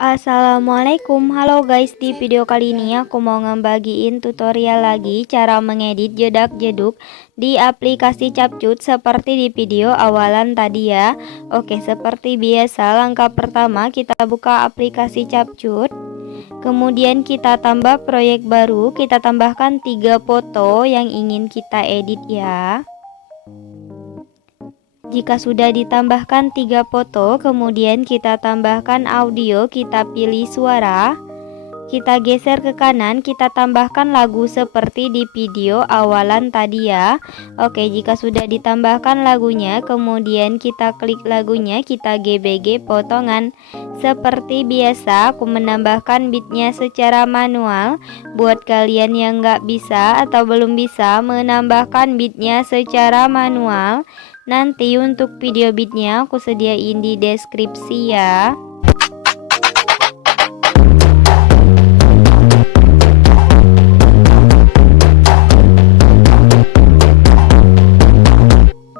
Assalamualaikum, halo guys. Di video kali ini aku mau ngebagiin tutorial lagi cara mengedit jedak-jeduk di aplikasi Capcut seperti di video awalan tadi ya. Oke, seperti biasa langkah pertama kita buka aplikasi Capcut. Kemudian kita tambah proyek baru, kita tambahkan 3 foto yang ingin kita edit ya. Jika sudah ditambahkan 3 foto, kemudian kita tambahkan audio, kita pilih suara, kita geser ke kanan, kita tambahkan lagu seperti di video awalan tadi ya. Oke, jika sudah ditambahkan lagunya, kemudian kita klik lagunya, kita GBG potongan. Seperti biasa, aku menambahkan beatnya secara manual. Buat kalian yang nggak bisa atau belum bisa menambahkan beatnya secara manual, nanti untuk video beatnya aku sediain di deskripsi ya.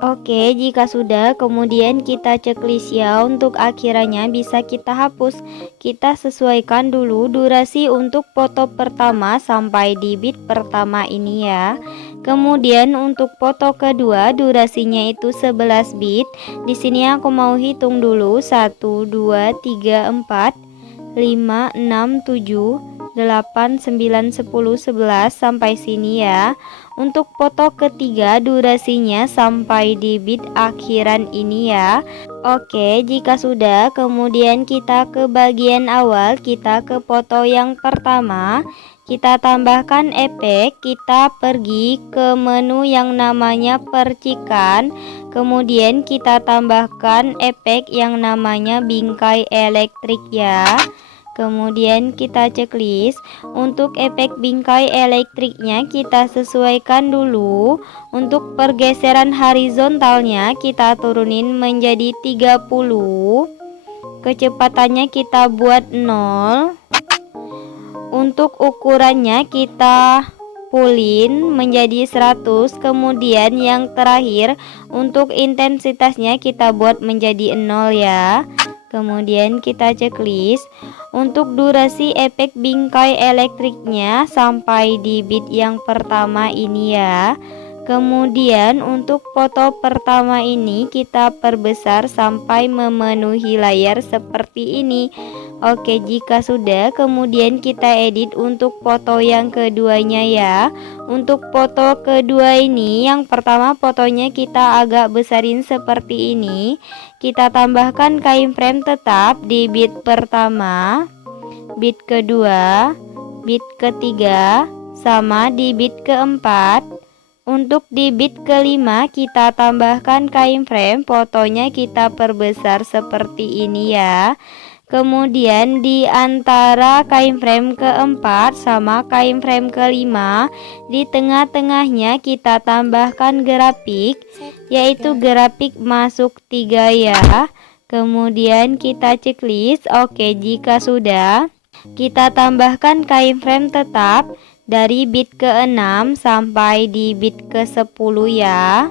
Oke, jika sudah, kemudian kita checklist ya. Untuk akhirannya bisa kita hapus. Kita sesuaikan dulu durasi untuk foto pertama sampai di beat pertama ini ya. Kemudian untuk foto kedua durasinya itu 11 bit. Di sini aku mau hitung dulu 1 2 3 4 5 6 7 8 9 10 11 sampai sini ya. Untuk foto ketiga durasinya sampai di beat akhiran ini ya. Oke, jika sudah, kemudian kita ke bagian awal, kita ke foto yang pertama. Kita tambahkan efek, kita pergi ke menu yang namanya percikan. Kemudian kita tambahkan efek yang namanya bingkai elektrik ya. Kemudian kita checklist. Untuk efek bingkai elektriknya kita sesuaikan dulu. Untuk pergeseran horizontalnya kita turunin menjadi 30. Kecepatannya kita buat 0. Untuk ukurannya kita pulin menjadi 100. Kemudian yang terakhir untuk intensitasnya kita buat menjadi 0 ya. Kemudian kita checklist. Untuk durasi efek bingkai elektriknya sampai di beat yang pertama ini ya. Kemudian untuk foto pertama ini kita perbesar sampai memenuhi layar seperti ini. Oke, jika sudah, kemudian kita edit untuk foto yang keduanya ya. Untuk foto kedua ini, yang pertama fotonya kita agak besarin seperti ini. Kita tambahkan keyframe tetap di beat pertama, beat kedua, beat ketiga, sama di beat keempat. Untuk di beat kelima kita tambahkan keyframe, fotonya kita perbesar seperti ini ya. Kemudian di antara keyframe keempat sama keyframe kelima, di tengah-tengahnya kita tambahkan grafik, yaitu grafik masuk 3 ya. Kemudian kita checklist. Oke, jika sudah, kita tambahkan keyframe tetap dari beat ke-6 sampai di beat ke-10 ya.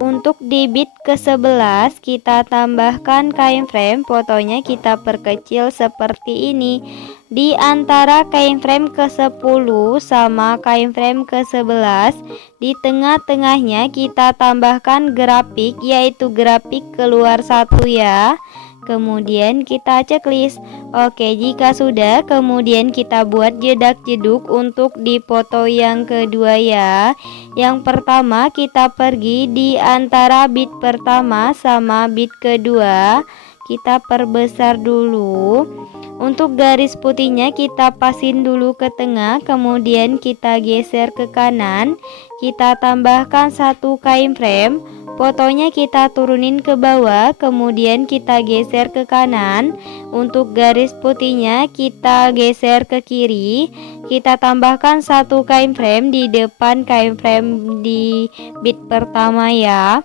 Untuk di beat ke-11 kita tambahkan keyframe, fotonya kita perkecil seperti ini. Di antara keyframe ke-10 sama keyframe ke-11, di tengah-tengahnya kita tambahkan grafik, yaitu grafik keluar 1 ya. Kemudian kita checklist. Oke, jika sudah, kemudian kita buat jedak-jeduk untuk di foto yang kedua ya. Yang pertama kita pergi di antara beat pertama sama beat kedua, kita perbesar dulu. Untuk garis putihnya kita pasin dulu ke tengah, kemudian kita geser ke kanan. Kita tambahkan 1 keyframe. Fotonya kita turunin ke bawah, kemudian kita geser ke kanan. Untuk garis putihnya kita geser ke kiri. Kita tambahkan 1 keyframe di depan keyframe di beat pertama ya.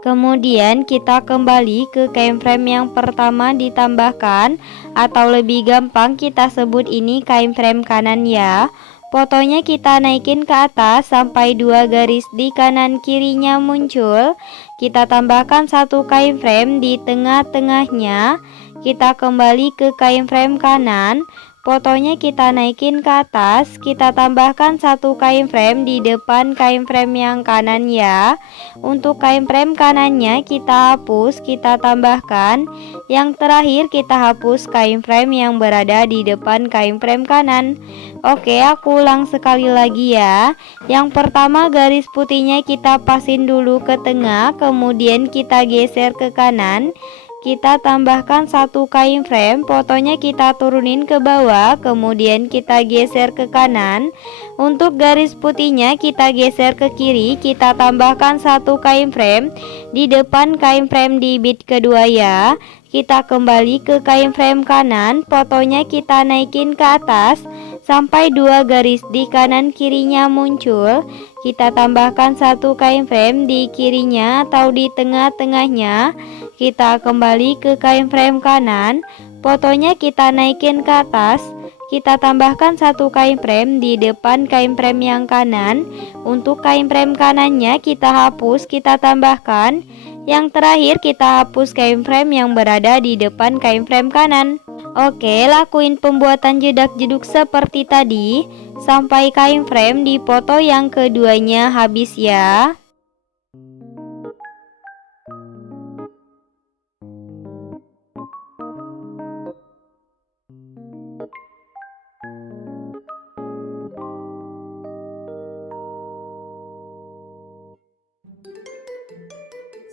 Kemudian kita kembali ke keyframe yang pertama ditambahkan, atau lebih gampang kita sebut ini keyframe kanan ya. Fotonya kita naikin ke atas sampai 2 garis di kanan kirinya muncul. Kita tambahkan satu kain frame di tengah-tengahnya. Kita kembali ke kain frame kanan. Fotonya kita naikin ke atas, kita tambahkan satu kain frame di depan kain frame yang kanan ya. Untuk kain frame kanannya kita hapus, kita tambahkan. Yang terakhir kita hapus kain frame yang berada di depan kain frame kanan. Oke, aku ulang sekali lagi ya. Yang pertama garis putihnya kita pasin dulu ke tengah, kemudian kita geser ke kanan. Kita tambahkan satu kain frame, fotonya kita turunin ke bawah, kemudian kita geser ke kanan. Untuk garis putihnya kita geser ke kiri, kita tambahkan satu kain frame di depan kain frame di bit kedua ya. Kita kembali ke kain frame kanan, fotonya kita naikin ke atas sampai 2 garis di kanan kirinya muncul. Kita tambahkan satu kain frame di kirinya atau di tengah-tengahnya. Kita kembali ke kain frame kanan, fotonya kita naikin ke atas. Kita tambahkan satu kain frame di depan kain frame yang kanan. Untuk kain frame kanannya kita hapus, kita tambahkan. Yang terakhir kita hapus kain frame yang berada di depan kain frame kanan. Oke, lakuin pembuatan jedak-jeduk seperti tadi sampai kain frame di foto yang keduanya habis ya.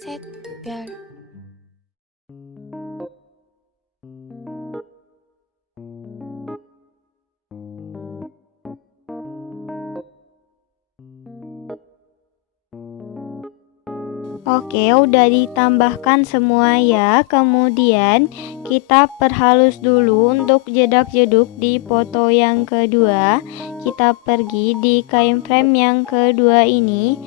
샛별 Oke, udah ditambahkan semua ya. Kemudian kita perhalus dulu untuk jedak-jeduk di foto yang kedua. Kita pergi di kain frame yang kedua ini.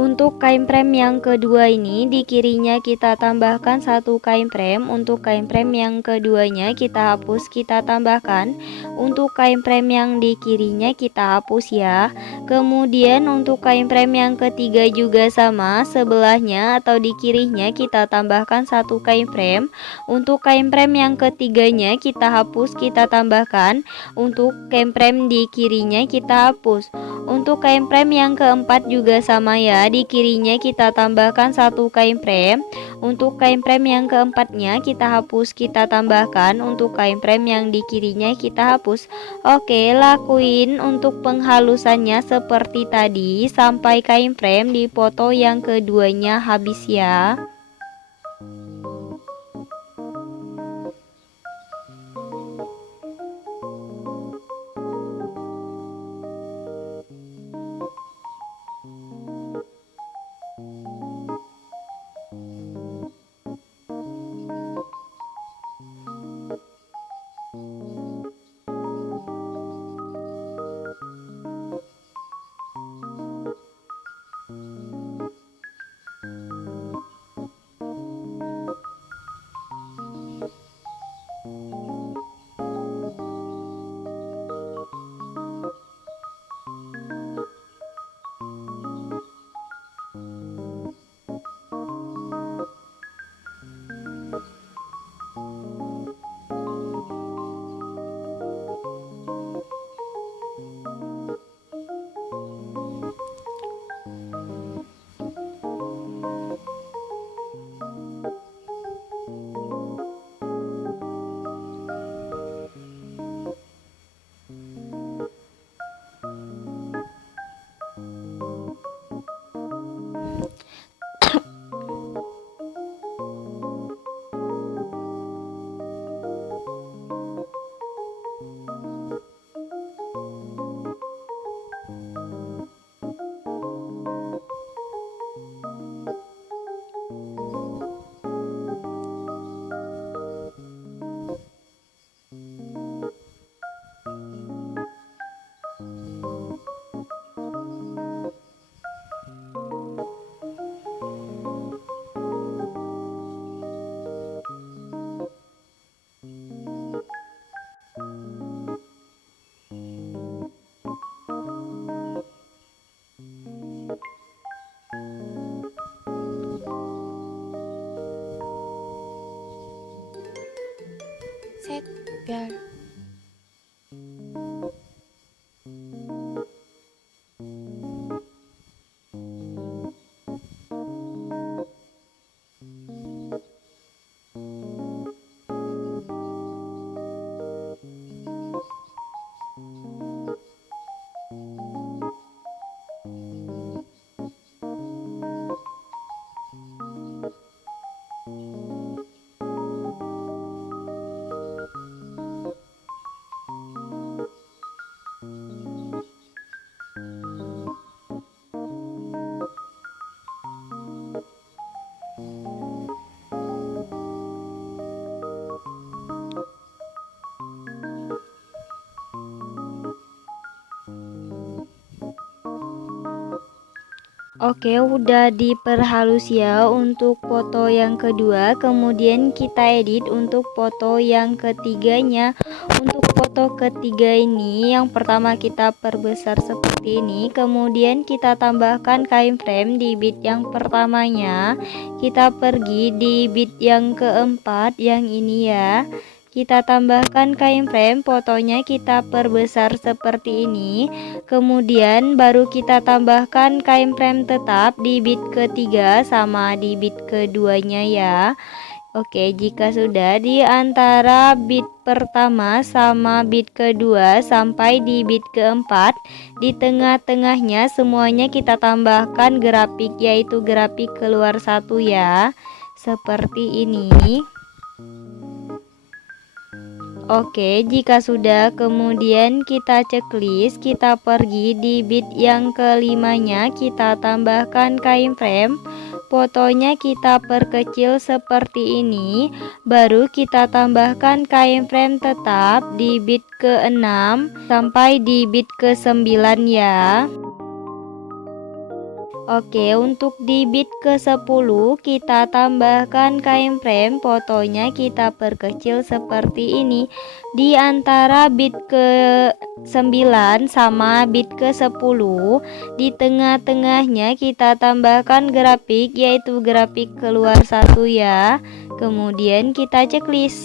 Untuk kain frame yang kedua ini di kirinya kita tambahkan satu kain frame. Untuk kain frame yang keduanya kita hapus, kita tambahkan. Untuk kain frame yang di kirinya kita hapus ya. Kemudian untuk kain frame yang ketiga juga sama, sebelahnya atau di kirinya kita tambahkan satu kain frame. Untuk kain frame yang ketiganya kita hapus, kita tambahkan. Untuk kain frame di kirinya kita hapus. Untuk kain frame yang keempat juga sama ya, di kirinya kita tambahkan satu kain frame. Untuk kain frame yang keempatnya kita hapus, kita tambahkan. Untuk kain frame yang di kirinya kita hapus. Oke, lakuin untuk penghalusannya seperti tadi sampai kain frame di foto yang keduanya habis ya. 샛별. Oke, udah diperhalus ya untuk foto yang kedua. Kemudian kita edit untuk foto yang ketiganya. Untuk foto ketiga ini, yang pertama kita perbesar seperti ini. Kemudian kita tambahkan keyframe di bit yang pertamanya. Kita pergi di bit yang keempat, yang ini ya. Kita tambahkan keyframe, fotonya kita perbesar seperti ini. Kemudian baru kita tambahkan keyframe tetap di bit ketiga sama di bit keduanya ya. Oke, jika sudah di antara bit pertama sama bit kedua sampai di bit keempat, di tengah-tengahnya semuanya kita tambahkan grafik, yaitu grafik keluar satu ya. Seperti ini. Oke, jika sudah, kemudian kita checklist, kita pergi di bit yang kelimanya, kita tambahkan keyframe, fotonya kita perkecil seperti ini, baru kita tambahkan keyframe tetap di bit ke-6 sampai di bit ke-9 ya. Oke, untuk di bit ke-10 kita tambahkan keyframe, fotonya kita perkecil seperti ini. Di antara bit ke-9 sama bit ke-10, di tengah-tengahnya kita tambahkan grafik, yaitu grafik keluar satu ya. Kemudian kita checklist.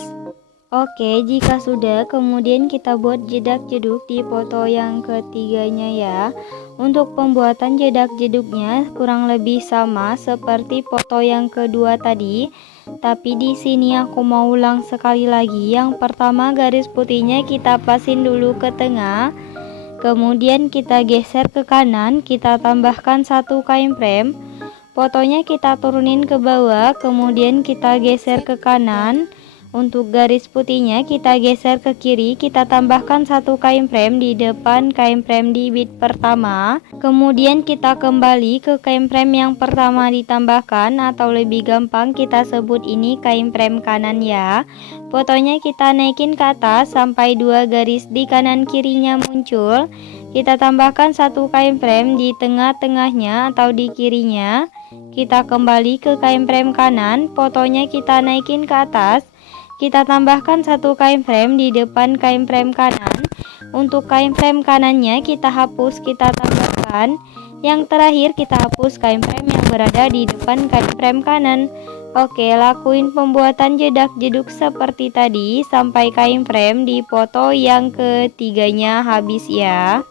Oke, jika sudah, kemudian kita buat jedak-jeduk di foto yang ketiganya ya. Untuk pembuatan jedak-jeduknya kurang lebih sama seperti foto yang kedua tadi, tapi di sini aku mau ulang sekali lagi. Yang pertama, garis putihnya kita pasin dulu ke tengah, kemudian kita geser ke kanan, kita tambahkan satu keyframe, fotonya kita turunin ke bawah, kemudian kita geser ke kanan. Untuk garis putihnya kita geser ke kiri, kita tambahkan satu keyframe di depan keyframe di bit pertama. Kemudian kita kembali ke keyframe yang pertama ditambahkan, atau lebih gampang kita sebut ini keyframe kanan ya. Fotonya kita naikin ke atas sampai dua garis di kanan kirinya muncul. Kita tambahkan satu keyframe di tengah-tengahnya atau di kirinya. Kita kembali ke keyframe kanan, fotonya kita naikin ke atas. Kita tambahkan satu keyframe di depan keyframe kanan. Untuk keyframe kanannya kita hapus, kita tambahkan. Yang terakhir kita hapus keyframe yang berada di depan keyframe kanan. Oke, lakuin pembuatan jedak-jeduk seperti tadi sampai keyframe di foto yang ketiganya habis ya.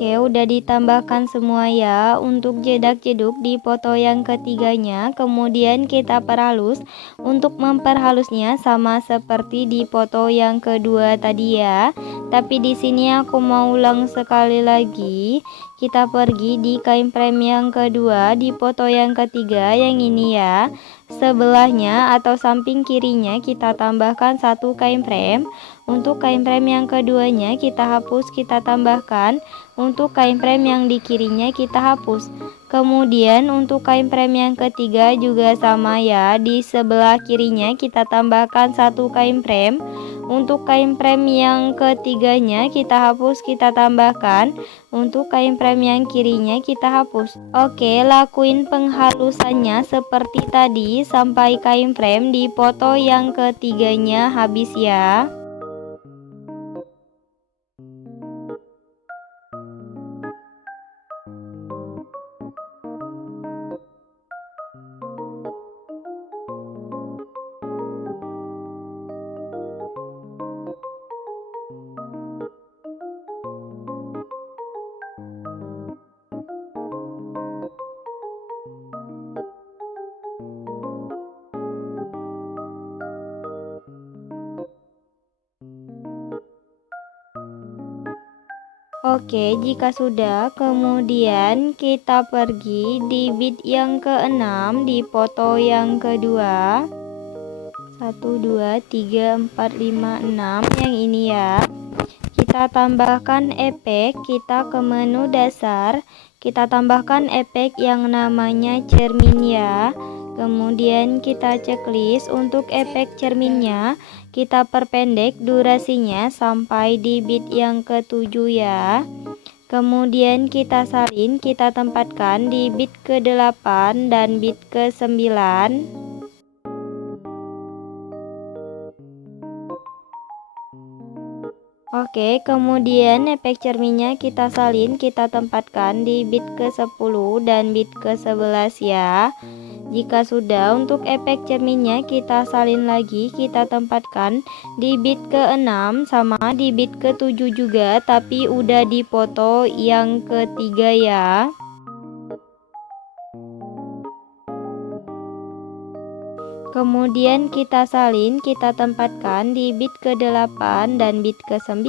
Oke, udah ditambahkan semua ya untuk jedak-jeduk di foto yang ketiganya. Kemudian kita perhalus. Untuk memperhalusnya sama seperti di foto yang kedua tadi ya. Tapi di sini aku mau ulang sekali lagi. Kita pergi di keyframe yang kedua di foto yang ketiga, yang ini ya. Sebelahnya atau samping kirinya kita tambahkan satu keyframe. Untuk keyframe yang keduanya kita hapus, kita tambahkan. Untuk keyframe yang di kirinya kita hapus. Kemudian untuk keyframe yang ketiga juga sama ya, di sebelah kirinya kita tambahkan satu keyframe. Untuk keyframe yang ketiganya kita hapus, kita tambahkan. Untuk keyframe yang kirinya kita hapus. Oke, lakuin penghalusannya seperti tadi sampai keyframe di foto yang ketiganya habis ya. Oke, jika sudah, kemudian kita pergi di bit yang ke-6 di foto yang kedua. 1, 2, 3, 4, 5, 6 yang ini ya. Kita tambahkan efek, kita ke menu dasar, kita tambahkan efek yang namanya cermin ya. Kemudian kita checklist untuk efek cerminnya, kita perpendek durasinya sampai di bit yang ke-7 ya. Kemudian kita salin, kita tempatkan di bit ke-8 dan bit ke-9. Oke, kemudian efek cerminnya kita salin, kita tempatkan di bit ke-10 dan bit ke-11 ya. Jika sudah, untuk efek cerminnya kita salin lagi, kita tempatkan di bit ke-6 sama di bit ke-7 juga, tapi udah di foto yang ketiga ya. Kemudian kita salin, kita tempatkan di bit ke-8 dan bit ke-9.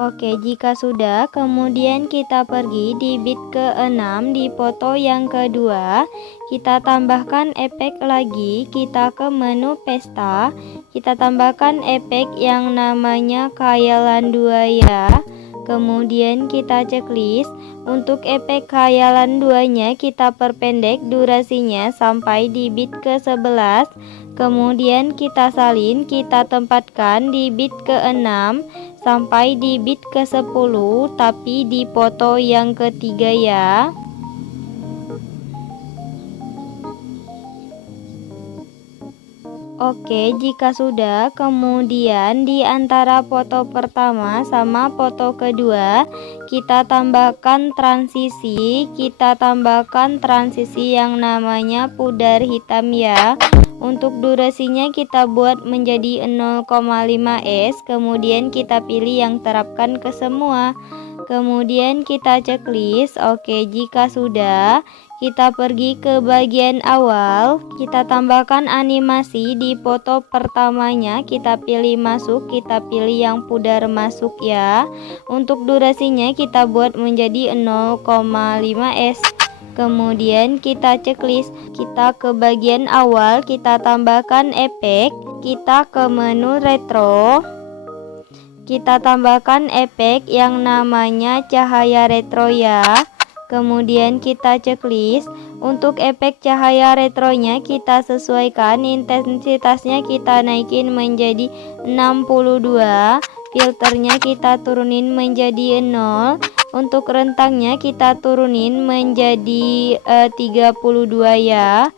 Oke, jika sudah, kemudian kita pergi di bit ke-6 di foto yang kedua. Kita tambahkan efek lagi, kita ke menu pesta. Kita tambahkan efek yang namanya khayalan 2 ya. Kemudian kita checklist. Untuk efek khayalan 2-nya kita perpendek durasinya sampai di bit ke-11. Kemudian kita salin, kita tempatkan di bit ke-6 sampai di bit ke-10, tapi di foto yang ketiga ya. Oke, jika sudah, kemudian di antara foto pertama sama foto kedua kita tambahkan transisi, yang namanya pudar hitam ya. Untuk durasinya kita buat menjadi 0,5 s, kemudian kita pilih yang terapkan ke semua. Kemudian kita checklist. Oke, jika sudah, kita pergi ke bagian awal, kita tambahkan animasi di foto pertamanya, kita pilih masuk, kita pilih yang pudar masuk ya. Untuk durasinya kita buat menjadi 0,5 s. Kemudian kita checklist, kita ke bagian awal, kita tambahkan efek, kita ke menu retro. Kita tambahkan efek yang namanya cahaya retro ya. Kemudian kita checklist. Untuk efek cahaya retronya kita sesuaikan, intensitasnya kita naikin menjadi 62, filternya kita turunin menjadi 0, untuk rentangnya kita turunin menjadi 32 ya.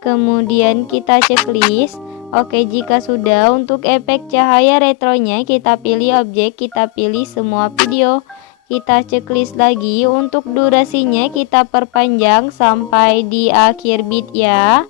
Kemudian kita checklist. Oke, jika sudah, untuk efek cahaya retronya kita pilih objek, kita pilih semua video. Kita checklist lagi, untuk durasinya kita perpanjang sampai di akhir bit ya.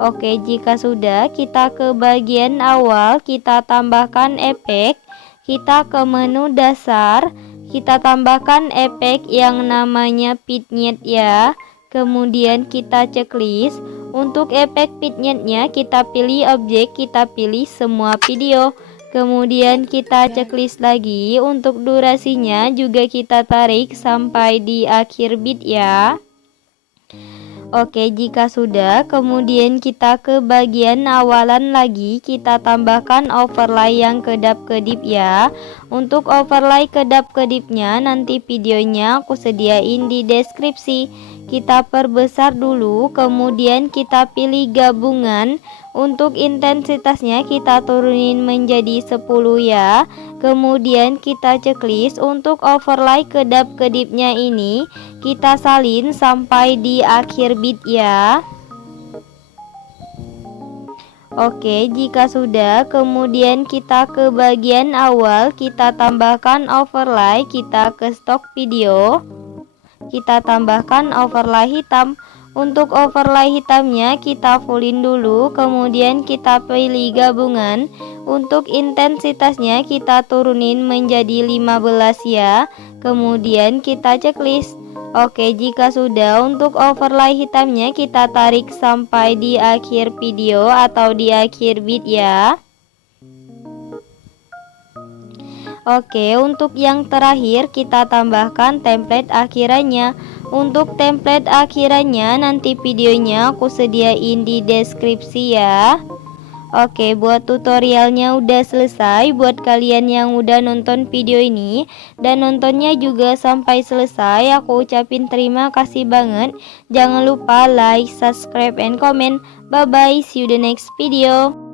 Oke, jika sudah, kita ke bagian awal, kita tambahkan efek, kita ke menu dasar, kita tambahkan efek yang namanya vignette ya. Kemudian kita checklist. Untuk efek vignette-nya kita pilih objek, kita pilih semua video. Kemudian kita checklist lagi, untuk durasinya juga kita tarik sampai di akhir bit ya. Oke, jika sudah, kemudian kita ke bagian awalan lagi, kita tambahkan overlay yang kedap-kedip ya. Untuk overlay kedap-kedipnya nanti videonya aku sediain di deskripsi. Kita perbesar dulu, kemudian kita pilih gabungan. Untuk intensitasnya kita turunin menjadi 10 ya. Kemudian kita checklist untuk overlay kedap-kedipnya ini kita salin sampai di akhir bit ya. Oke, jika sudah, kemudian kita ke bagian awal, kita tambahkan overlay, kita ke stok video, kita tambahkan overlay hitam. Untuk overlay hitamnya kita fullin dulu, kemudian kita pilih gabungan. Untuk intensitasnya kita turunin menjadi 15 ya. Kemudian kita checklist. Oke, jika sudah, untuk overlay hitamnya kita tarik sampai di akhir video atau di akhir bit ya. Oke, untuk yang terakhir kita tambahkan template akhirannya. Untuk template akhirannya nanti videonya aku sediain di deskripsi ya. Oke, buat tutorialnya udah selesai. Buat kalian yang udah nonton video ini dan nontonnya juga sampai selesai, aku ucapin terima kasih banget. Jangan lupa like, subscribe, and comment. Bye bye, see you the next video.